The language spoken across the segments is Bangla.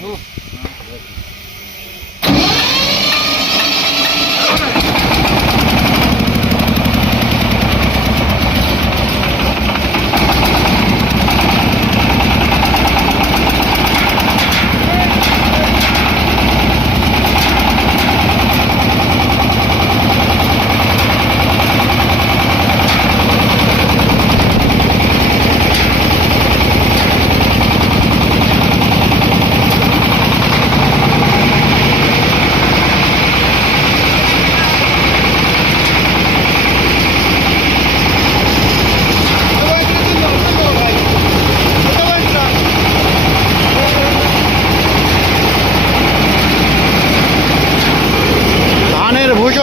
Ну, да, да.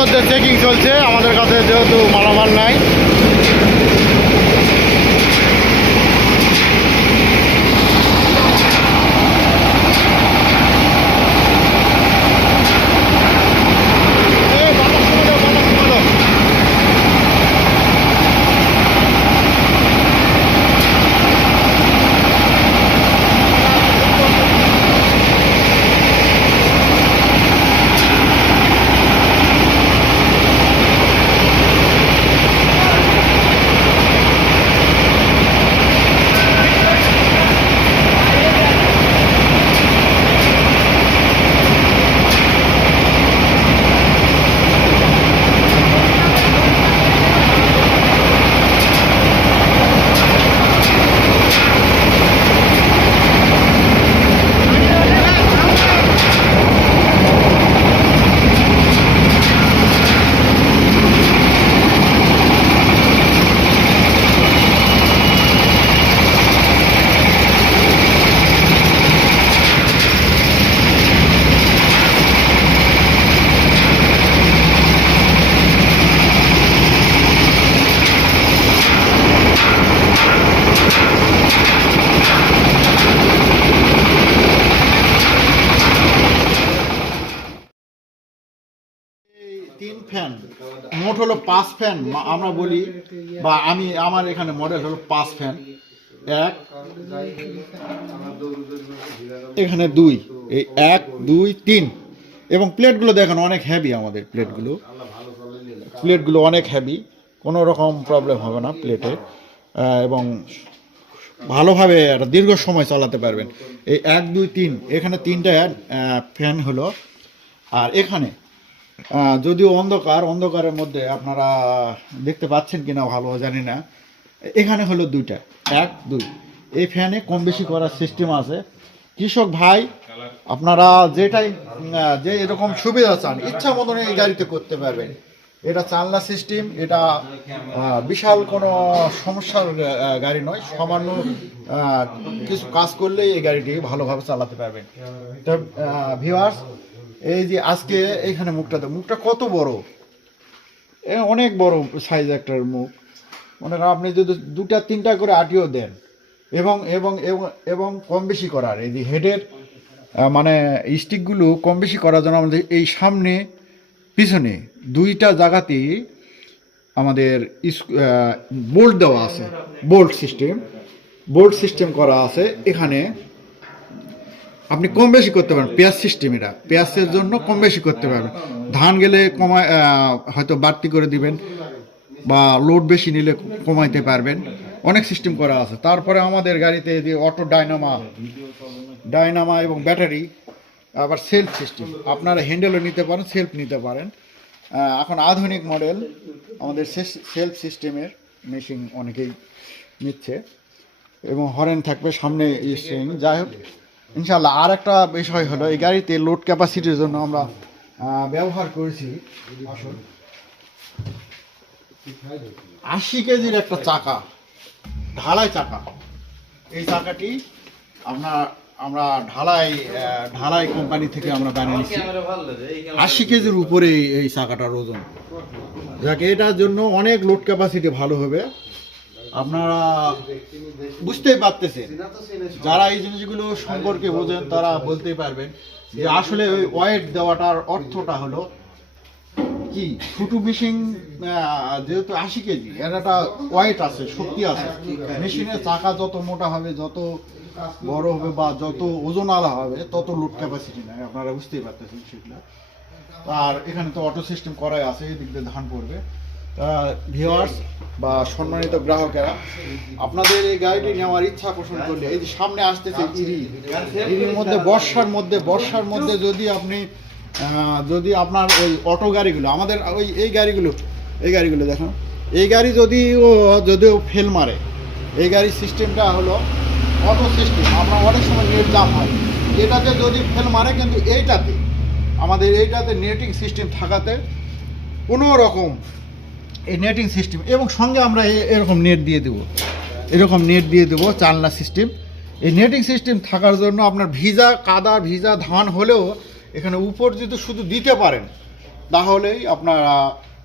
ধানের চেকিং চলছে। আমাদের কাছে যেহেতু মালামাল নাই এই, বাতাস কমে দাও, বাতাস কমে দাও। এই তিন ফ্যান মোট হলো পাঁচ ফ্যান আমরা বলি, বা আমি, আমার এখানে মডেল হলো পাঁচ ফ্যান এক, এখানে দুই, এই এক, দুই, তিন। এবং প্লেটগুলো দেখেন, অনেক হ্যাভি আমাদের প্লেটগুলো প্লেটগুলো অনেক হ্যাভি কোনো রকম প্রবলেম হবে না প্লেটে এবং ভালোভাবে একটা দীর্ঘ সময় চালাতে পারবেন। এই এক, দুই, তিন, এখানে তিনটা ফ্যান হলো। আর এখানে যদিও অন্ধকার, অন্ধকারের মধ্যে আপনারা দেখতে পাচ্ছেন কিনা ভালো জানি না। এখানে হলো দুইটা। এক, দুই। এই ফ্যানে কম বেশি করার সিস্টেম আছে। কৃষক ভাই, আপনারা যেটাই যে এরকম সুবিধা চান, ইচ্ছা মতন এই গাড়িতে করতে পারবেন। এটা চালনা সিস্টেম এটা বিশাল কোনো সমস্যার গাড়ি নয়। সামান্য কিছু কাজ করলেই এই গাড়িটি ভালোভাবে চালাতে পারবেন। তো ভিওয়ার্স এই যে আজকে এখানে মুখটা মুখটা কত বড়? এ অনেক বড় সাইজ একটার মুখ। মনে করেন আপনি যদি দুটা, তিনটা করে আটিও দেন, এবং এবং এবং কম বেশি করার, এই যে হেডের মানে স্টিকগুলো কম বেশি করার জন্য আমাদের এই সামনে, পিছনে দুইটা জায়গাতেই আমাদের বোল্ট দেওয়া আছে। বোল্ট সিস্টেম বোল্ট সিস্টেম করা আছে এখানে। আপনি কম বেশি করতে পারেন পেঁয়াজ সিস্টেম এটা। পেঁয়াজের জন্য কম বেশি করতে পারবেন। ধান গেলে কমায় হয়তো বাড়তি করে দিবেন বা লোড বেশি নিলে কমাইতে পারবেন। অনেক সিস্টেম করা আছে। তারপরে আমাদের গাড়িতে যে অটো ডাইনামা ডাইনামা এবং ব্যাটারি আবার সেলফ সিস্টেম আপনারা হ্যান্ডেলও নিতে পারেন সেলফ নিতে পারেন। এখন আধুনিক মডেল আমাদের সেলফ সিস্টেমের মেশিন অনেকেই নিচ্ছে। এবং হরেন থাকবে সামনে স্ট্রিং যাই হোক ইনশাল্লাহ আর একটা বিষয় হলো, এই গাড়িতে লোড ক্যাপাসিটির জন্য আমরা ব্যবহার করেছি আশি কেজির একটা চাকা, ঢালাই চাকা। এই চাকাটি আমরা আমরা ঢালাই ঢালাই কোম্পানি থেকে আমরা বানিয়েছি আশি কেজির উপরে এই চাকাটার ওজন। যাকে, এটার জন্য অনেক লোড ক্যাপাসিটি ভালো হবে। আপনারা বুঝতেই পারতেছেন। যারা এই জিনিসগুলো সম্পর্কে বোঝেন, তারা বলতেই পারবেন যে আসলে ওই ওয়েট দেওয়াটার অর্থটা হলো কি? ফুটু মেশিন যেহেতু আশি কেজি, এর একটা ওয়েট আছে, শক্তি আছে। মেশিনের চাকা যত মোটা হবে, যত বড় হবে বা যত ওজন আলা হবে, তত লোড ক্যাপাসিটি নেয় আপনারা বুঝতেই পারতেছেন সেগুলো। আর এখানে তো অটো সিস্টেম করাই আছে এই দিক দিয়ে ধান পড়বে। ভিওয়ার্স বা সম্মানিত গ্রাহকেরা, আপনাদের এই গাড়িটি নেওয়ার ইচ্ছা পোষণ করলে, এই যে সামনে আসতেছে ইরি, ইরির মধ্যে, বর্ষার মধ্যে বর্ষার মধ্যে যদি আপনি যদি আপনার ওই অটো গাড়িগুলো, আমাদের ওই, এই গাড়িগুলো এই গাড়িগুলো দেখুন, এই গাড়ি যদি ও যদিও ফেল মারে, এই গাড়ির সিস্টেমটা হলো অটো সিস্টেম আপনার অনেক সময় নেট জাম হয়। এটাতে যদি ফেল মারে, কিন্তু এইটাতে, আমাদের এইটাতে নেটিং সিস্টেম থাকাতে কোনো রকম এই নেটিং সিস্টেম এবং সঙ্গে আমরা এরকম নেট দিয়ে দেবো। এরকম নেট দিয়ে দেবো, চালনা সিস্টেম এই নেটিং সিস্টেম থাকার জন্য আপনার ভিজা, কাদা, ভিজা ধান হলেও এখানে উপর যদি শুধু দিতে পারেন, তাহলেই আপনারা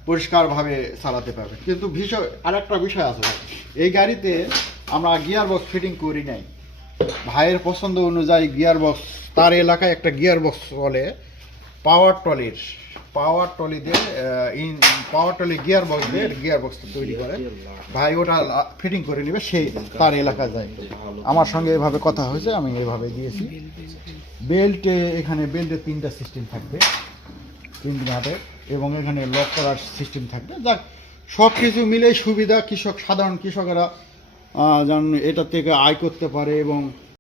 পরিষ্কারভাবে চালাতে পারবেন। কিন্তু বিষয় আরেকটা বিষয় আছে এই গাড়িতে আমরা গিয়ার বক্স ফিটিং করি নাই। ভাইয়ের পছন্দ অনুযায়ী গিয়ার বক্স তার এলাকায় একটা গিয়ার বক্স চলে। পাওয়ার টলির পাওয়ার টলি দিয়ে in power tiller gear box দিয়ে গিয়ার বক্স তৈরি করে। ভাই ওটা ফিটিং করে নেবে সেই তার এলাকা যায়। আমার সঙ্গে এভাবে কথা হয়েছে আমি এভাবে দিয়েছি। বেল্টে এখানে বেল্টে তিনটা সিস্টেম থাকবে তিন ঘাটে এবং এখানে লক করার সিস্টেম থাকবে। যাক সব কিছু মিলে সুবিধা কৃষক সাধারণ কৃষকেরা যেন এটা থেকে আয় করতে পারে এবং